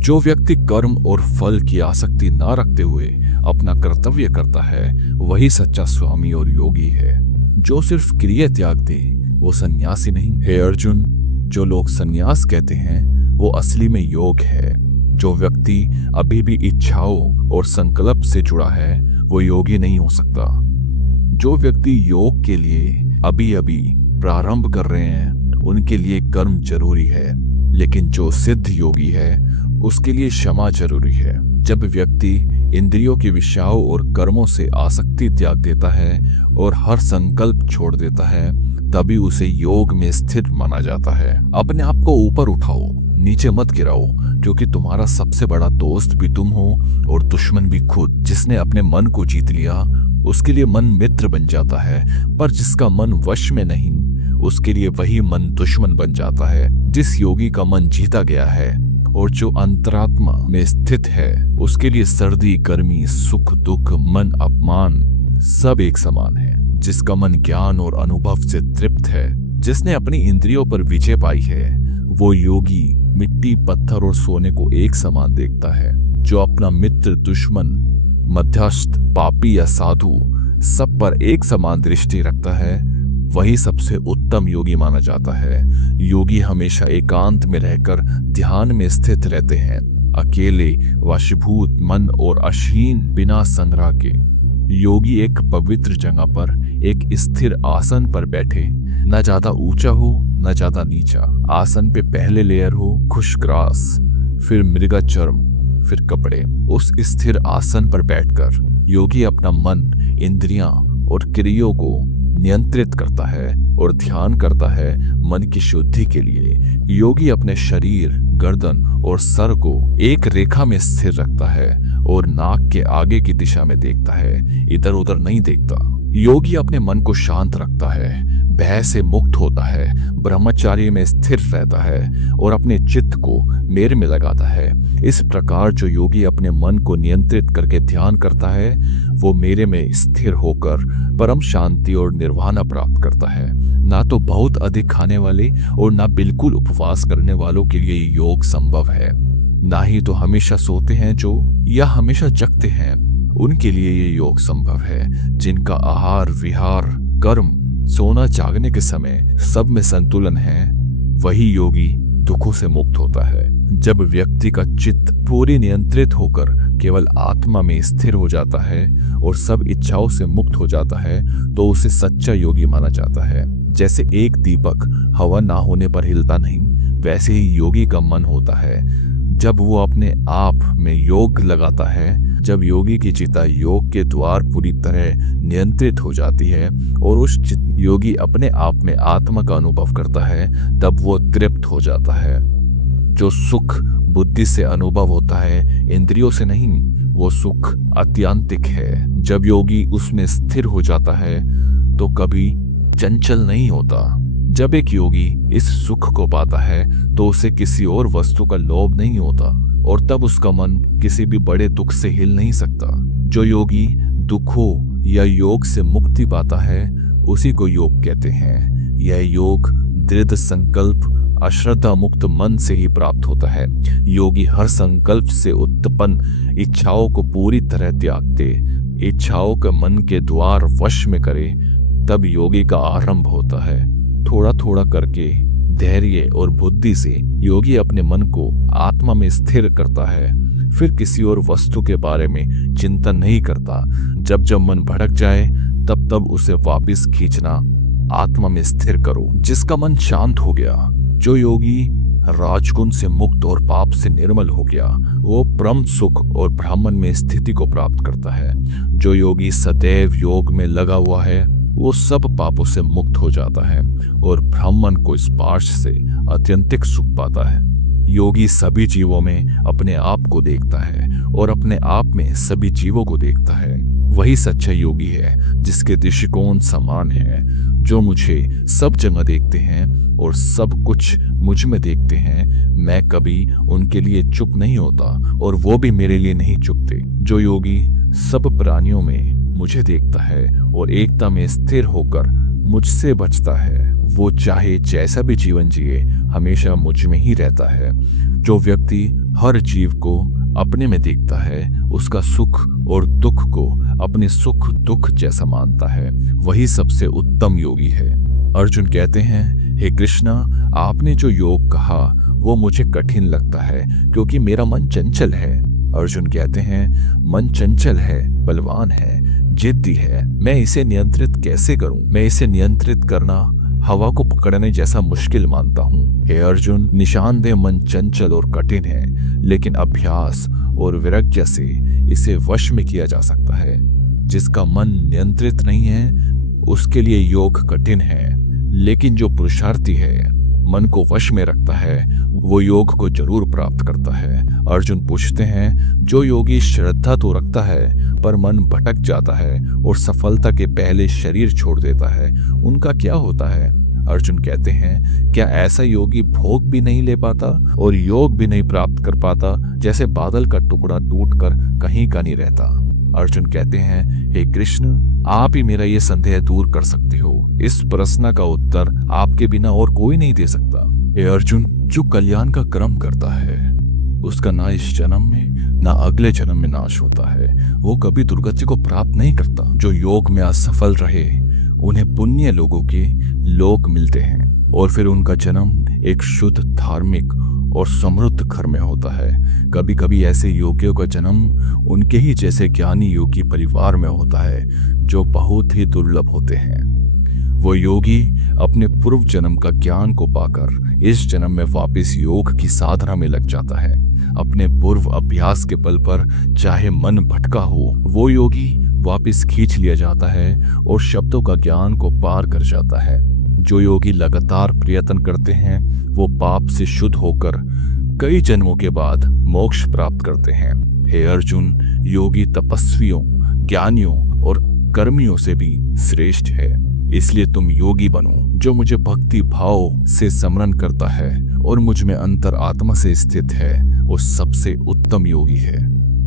जो व्यक्ति कर्म और फल की आसक्ति न रखते हुए अपना कर्तव्य करता है वही सच्चा स्वामी और योगी है। जो सिर्फ क्रिया त्याग दे वो सन्यासी नहीं। हे अर्जुन, जो लोग सन्यास कहते हैं वो असली में योग है। जो व्यक्ति अभी भी इच्छाओं और संकल्प से जुड़ा है वो योगी नहीं हो सकता। जो व्यक्ति योग के लिए अभी अभी प्रारंभ कर रहे हैं उनके लिए कर्म जरूरी है, लेकिन जो सिद्ध योगी है उसके लिए क्षमा जरूरी है। जब व्यक्ति इंद्रियों के विषयों और कर्मों से आसक्ति त्याग देता है और हर संकल्प छोड़ देता है तभी उसे योग में स्थिर माना जाता है। अपने आप को ऊपर उठाओ, नीचे मत गिराओ, क्योंकि तुम्हारा सबसे बड़ा दोस्त भी तुम हो और दुश्मन भी खुद। जिसने अपने मन को जीत लिया उसके लिए मन मित्र बन जाता है, पर जिसका मन वश में नहीं उसके लिए वही मन दुश्मन बन जाता है। जिस योगी का मन जीता गया है और जो अंतरात्मा में स्थित है उसके लिए सर्दी गर्मी सुख दुख मन अपमान सब एक समान है। जिसका मन ज्ञान और अनुभव से तृप्त है, जिसने अपनी इंद्रियों पर विजय पाई है, वो योगी मिट्टी पत्थर और सोने को एक समान देखता है। जो अपना मित्र दुश्मन मध्यस्थ पापी या साधु सब पर एक समान दृष्टि रखता है वही सबसे उत्तम योगी माना जाता है। योगी हमेशा एकांत में रहकर ध्यान में स्थित रहते हैं, अकेले वशीभूत मन और अक्षीण बिना संग्रह के। योगी एक पवित्र जगह पर एक स्थिर आसन पर बैठे, न ज्यादा ऊंचा हो न ज्यादा नीचा। आसन पे पहले लेयर हो खुश ग्रास, फिर मृगा चर्म, फिर कपड़े। उस स्थिर आसन पर बैठकर योगी अपना मन इंद्रियां और क्रियाओं को नियंत्रित करता है और ध्यान करता है मन की शुद्धि के लिए। योगी अपने शरीर गर्दन और सर को एक रेखा में स्थिर रखता है और नाक के आगे की दिशा में देखता है, इधर उधर नहीं देखता। योगी अपने मन को शांत रखता है, भय से मुक्त होता है, ब्रह्मचार्य में स्थिर रहता है और अपने चित्त को मेरे में लगाता है। इस प्रकार जो योगी अपने मन को नियंत्रित करके ध्यान करता है वो मेरे में स्थिर होकर परम शांति और निर्वाणा प्राप्त करता है। ना तो बहुत अधिक खाने वाले और ना बिल्कुल उपवास करने वालों के लिए योग संभव है, ना ही तो हमेशा सोते हैं जो या हमेशा जगते हैं उनके लिए ये योग संभव है। जिनका आहार विहार कर्म सोना जागने के समय सब में संतुलन है वही योगी दुखों से मुक्त होता है। जब व्यक्ति का चित्त पूरी नियंत्रित होकर केवल आत्मा में स्थिर हो जाता है और सब इच्छाओं से मुक्त हो जाता है तो उसे सच्चा योगी माना जाता है। जैसे एक दीपक हवा ना होने पर हिलता नहीं, वैसे ही योगी का मन होता है जब वो अपने आप में योग लगाता है। जब योगी की चिता योग के द्वार पूरी तरह नियंत्रित हो जाती है और उस योगी अपने आप में आत्मा का अनुभव करता है तब वो तृप्त हो जाता है। जो सुख बुद्धि से अनुभव होता है इंद्रियों से नहीं, वो सुख आत्यंतिक है। जब योगी उसमें स्थिर हो जाता है तो कभी चंचल नहीं होता। जब एक योगी इस सुख को पाता है तो उसे किसी और वस्तु का लोभ नहीं होता और तब उसका मन किसी भी बड़े दुख से हिल नहीं सकता। जो योगी दुखों या योग से मुक्ति पाता है उसी को योग कहते हैं। यह योग दृढ़ संकल्प अश्रद्धा मुक्त मन से ही प्राप्त होता है। योगी हर संकल्प से उत्पन्न इच्छाओं को पूरी तरह त्याग दे, इच्छाओं के मन के द्वार वश में करे, तब योगी का आरंभ होता है। थोड़ा थोड़ा करके धैर्य और बुद्धि से योगी अपने मन को आत्मा में स्थिर करता है, फिर किसी और वस्तु के बारे में चिंतन नहीं करता। जब जब मन भटक जाए तब तब उसे वापस खींचना, आत्मा में स्थिर करो। जिसका मन शांत हो गया, जो योगी राजगुण से मुक्त और पाप से निर्मल हो गया, वो परम सुख और ब्राह्मण में स्थिति को प्राप्त करता है। जो योगी सदैव योग में लगा हुआ है वो सब पापों से मुक्त हो जाता है और ब्राह्मण को स्पर्श से अत्यंतिक सुख पाता है। योगी सभी जीवों में अपने आप को देखता है और अपने आप में सभी जीवों को देखता है। वही सच्चा योगी है जिसके दृष्टिकोण समान है। जो मुझे सब जगह देखते हैं और सब कुछ मुझ में देखते हैं, मैं कभी उनके लिए चुप नहीं होता और वो भी मेरे लिए नहीं चुपते। जो योगी सब प्राणियों में मुझे देखता है और एकता में स्थिर होकर मुझसे बचता है, वो चाहे जैसा भी जीवन जिए हमेशा मुझ में ही रहता है। जो व्यक्ति हर जीव को अपने में देखता है, उसका सुख और दुख को अपने सुख दुख जैसा मानता है, वही सबसे उत्तम योगी है। अर्जुन कहते हैं, हे कृष्णा, आपने जो योग कहा वो मुझे कठिन लगता है क्योंकि मेरा मन चंचल है। अर्जुन कहते हैं, मन चंचल है, बलवान है, जिद्दी है, मैं इसे नियंत्रित कैसे करूं? मैं इसे नियंत्रित करना हवा को पकड़ने जैसा मुश्किल मानता हूं। हे अर्जुन, निशानदेह मन चंचल और कठिन है, लेकिन अभ्यास और विरक्ति से इसे वश में किया जा सकता है। जिसका मन नियंत्रित नहीं है उसके लिए योग कठिन है, लेकिन जो पुरुषार्थी है, मन को वश में रखता है, वो योग को जरूर प्राप्त करता है। अर्जुन पूछते हैं, जो योगी श्रद्धा तो रखता है पर मन भटक जाता है और सफलता के पहले शरीर छोड़ देता है, उनका क्या होता है? अर्जुन कहते हैं, क्या ऐसा योगी भोग भी नहीं ले पाता और योग भी नहीं प्राप्त कर पाता, जैसे बादल का टुकड़ा टूटकर कहीं का नहीं रहता? अर्जुन कहते हैं, हे कृष्ण, आप ही मेरा ये संदेह दूर कर सकते हो। इस प्रश्न का उत्तर आपके बिना और कोई नहीं दे सकता। हे अर्जुन, जो कल्याण का कर्म करता है उसका ना इस जन्म में ना अगले जन्म में नाश होता है। वो कभी दुर्गति को प्राप्त नहीं करता। जो योग में असफल रहे उन्हें पुण्य लोगों के लोक मिलते हैं और फिर उनका जन्म एक शुद्ध धार्मिक और समृद्ध घर में होता है। कभी कभी ऐसे योगियों का जन्म उनके ही जैसे ज्ञानी योगी परिवार में होता है, जो बहुत ही दुर्लभ होते हैं। वो योगी अपने पूर्व जन्म का ज्ञान को पाकर इस जन्म में वापस योग की साधना में लग जाता है। अपने पूर्व अभ्यास के बल पर चाहे मन भटका हो, वो योगी वापस खींच लिया जाता है और शब्दों का ज्ञान को पार कर जाता है। जो योगी लगातार प्रयत्न करते हैं वो पाप से शुद्ध होकर कई जन्मों के बाद मोक्ष प्राप्त करते हैं। हे अर्जुन, योगी तपस्वियों, ज्ञानियों और कर्मियों से भी श्रेष्ठ है। इसलिए तुम योगी बनो। जो मुझे भक्ति भाव से स्मरण करता है और मुझ में अंतर आत्मा से स्थित है, वो सबसे उत्तम योगी है।